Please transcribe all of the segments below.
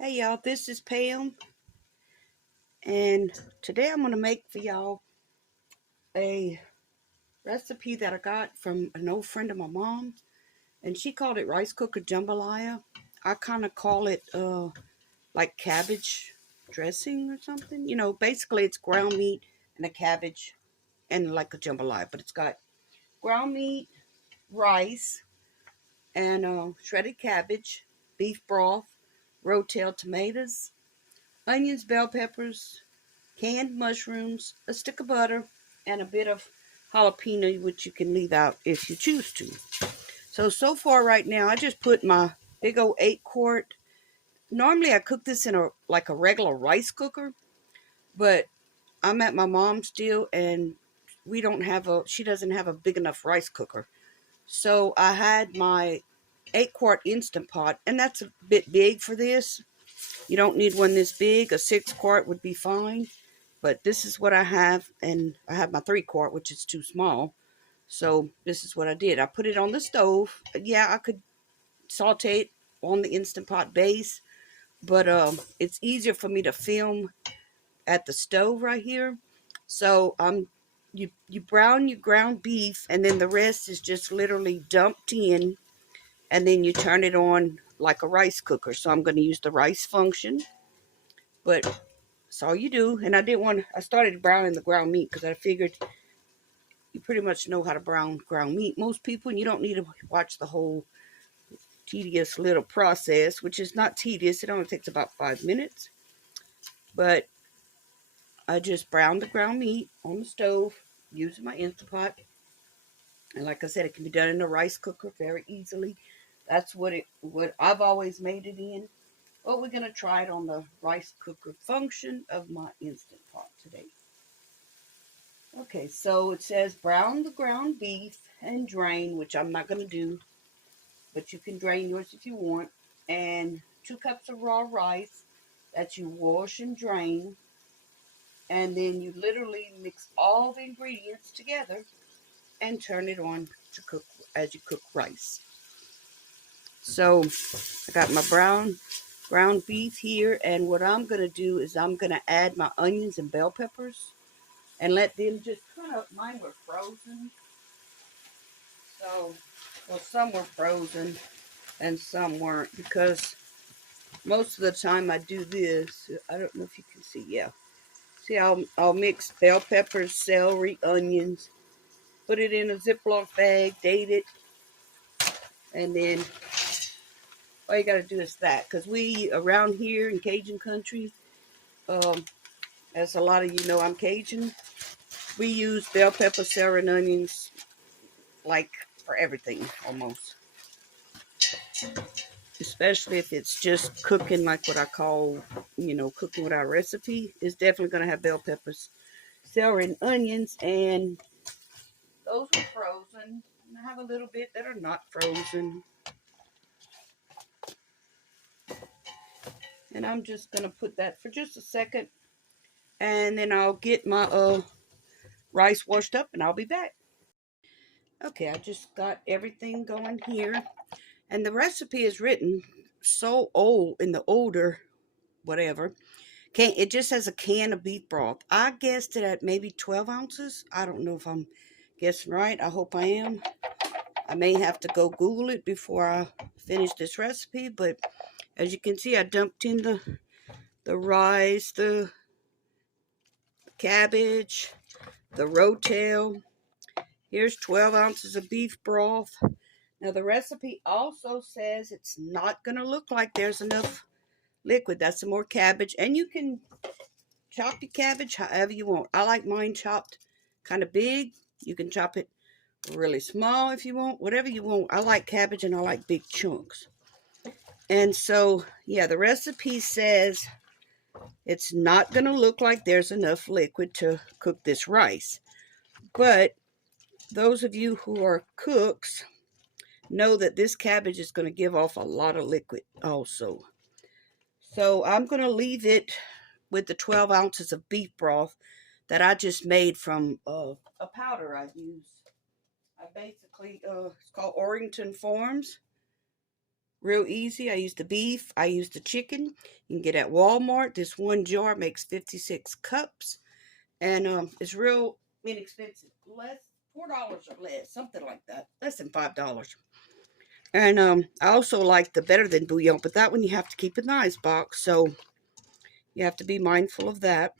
Hey y'all, this is Pam, and today I'm going to make for y'all a recipe that I got from an old friend of my mom, and she called it rice cooker jambalaya. I kind of call it like cabbage dressing or something. Basically it's ground meat and a cabbage and like a jambalaya, but it's got ground meat, rice, and shredded cabbage, beef broth, Rotel tomatoes, onions, bell peppers, canned mushrooms, a stick of butter, and a bit of jalapeno, which you can leave out if you choose to. So far right now, I just put my big old 8-quart. Normally, I cook this in a regular rice cooker, but I'm at my mom's still, and she doesn't have a big enough rice cooker. So I had my 8-quart Instant Pot, and that's a bit big for this. You don't need one this big. A 6-quart would be fine. But this is what I have, and I have my 3-quart, which is too small. So this is what I did. I put it on the stove. Yeah, I could saute it on the Instant Pot base, but it's easier for me to film at the stove right here. So you brown your ground beef, and then the rest is just literally dumped in, and then you turn it on like a rice cooker. So I'm going to use the rice function, but that's all you do. And I started browning the ground meat because I figured you pretty much know how to brown ground meat. Most people, and you don't need to watch the whole tedious little process, which is not tedious. It only takes about 5 minutes. But I just browned the ground meat on the stove using my Instant Pot. And like I said, it can be done in a rice cooker very easily. That's what I've always made it in. But we're gonna try it on the rice cooker function of my Instant Pot today. Okay, so it says brown the ground beef and drain, which I'm not going to do, but you can drain yours if you want. And 2 cups of raw rice that you wash and drain. And then you literally mix all the ingredients together and turn it on to cook as you cook rice. So I got my ground beef here, and what I'm going to do is I'm going to add my onions and bell peppers and let them just mine were frozen. So, well, some were frozen and some weren't, because most of the time I do this. I don't know if you can see. Yeah. See, I'll mix bell peppers, celery, onions, put it in a Ziploc bag, date it, and then all you got to do is that. Because we, around here in Cajun country, um, as a lot of you know, I'm Cajun. We use bell pepper, celery, and onions like for everything almost. Especially if it's just cooking like what I call, cooking with our recipe. It's definitely going to have bell peppers, celery, and onions. And those are frozen. And I have a little bit that are not frozen. And I'm just going to put that for just a second. And then I'll get my rice washed up and I'll be back. Okay, I just got everything going here. And the recipe is written so old, in the older whatever. It just has a can of beef broth. I guessed it at maybe 12 ounces. I don't know if I'm guessing right. I hope I am. I may have to go Google it before I finish this recipe. But as you can see, I dumped in the rice, the cabbage, the rotel. Here's 12 ounces of beef broth. Now, the recipe also says it's not going to look like there's enough liquid. That's some more cabbage. And you can chop your cabbage however you want. I like mine chopped kind of big. You can chop it really small if you want, whatever you want. I like cabbage and I like big chunks. And so, yeah, the recipe says it's not going to look like there's enough liquid to cook this rice. But those of you who are cooks know that this cabbage is going to give off a lot of liquid also. So I'm going to leave it with the 12 ounces of beef broth that I just made from a powder I use. I basically, it's called Orrington Farms. Real easy. I use the beef. I use the chicken. You can get at Walmart. This one jar makes 56 cups. And it's real inexpensive. Less, $4 or less. Something like that. Less than $5. And I also like the better than bouillon. But that one you have to keep in the ice box. So you have to be mindful of that.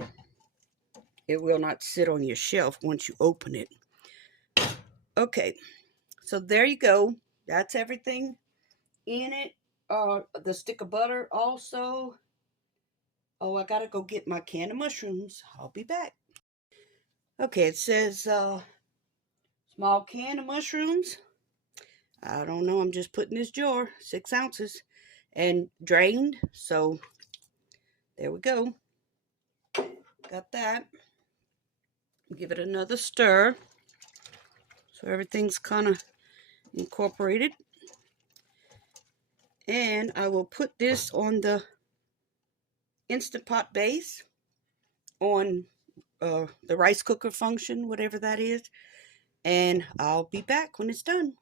It will not sit on your shelf once you open it. Okay. So there you go. That's everything in it. The stick of butter also. Oh, I gotta go get my can of mushrooms. I'll be back. Okay, it says small can of mushrooms. I don't know. I'm just putting this jar, 6 ounces, and drained. So there we go. Got that. Give it another stir. So everything's kind of incorporated. And I will put this on the Instant Pot base on the rice cooker function, whatever that is. And I'll be back when it's done.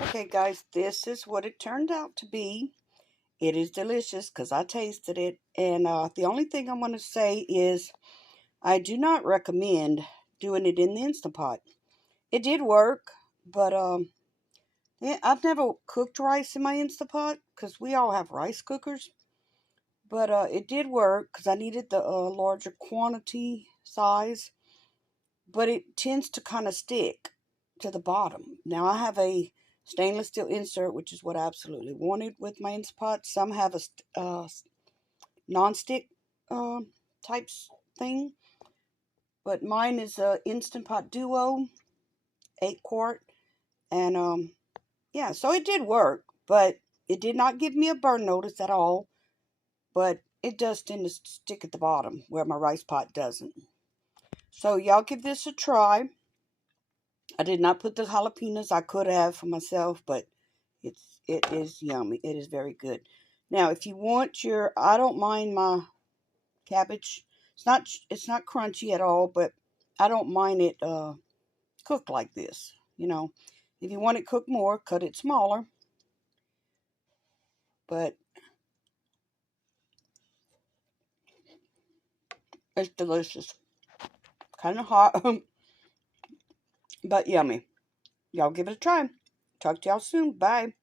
Okay, guys, this is what it turned out to be. It is delicious because I tasted it. And the only thing I'm going to say is I do not recommend doing it in the Instant Pot. It did work, but yeah, I've never cooked rice in my Instant Pot because we all have rice cookers. But it did work because I needed the larger quantity size. But it tends to kind of stick to the bottom. Now I have a stainless steel insert, which is what I absolutely wanted with my Instant Pot. Some have a non-stick types thing, but mine is a Instant Pot Duo, 8 quart, and yeah, so it did work, but it did not give me a burn notice at all. But it does tend to stick at the bottom where my rice pot doesn't. So y'all give this a try. I did not put the jalapenos. I could have for myself, but it is yummy. It is very good. Now, if you want your, I don't mind my cabbage. It's not crunchy at all, but I don't mind it cooked like this. If you want it cooked more, cut it smaller. But it's delicious. Kind of hot, but yummy. Y'all give it a try. Talk to y'all soon. Bye.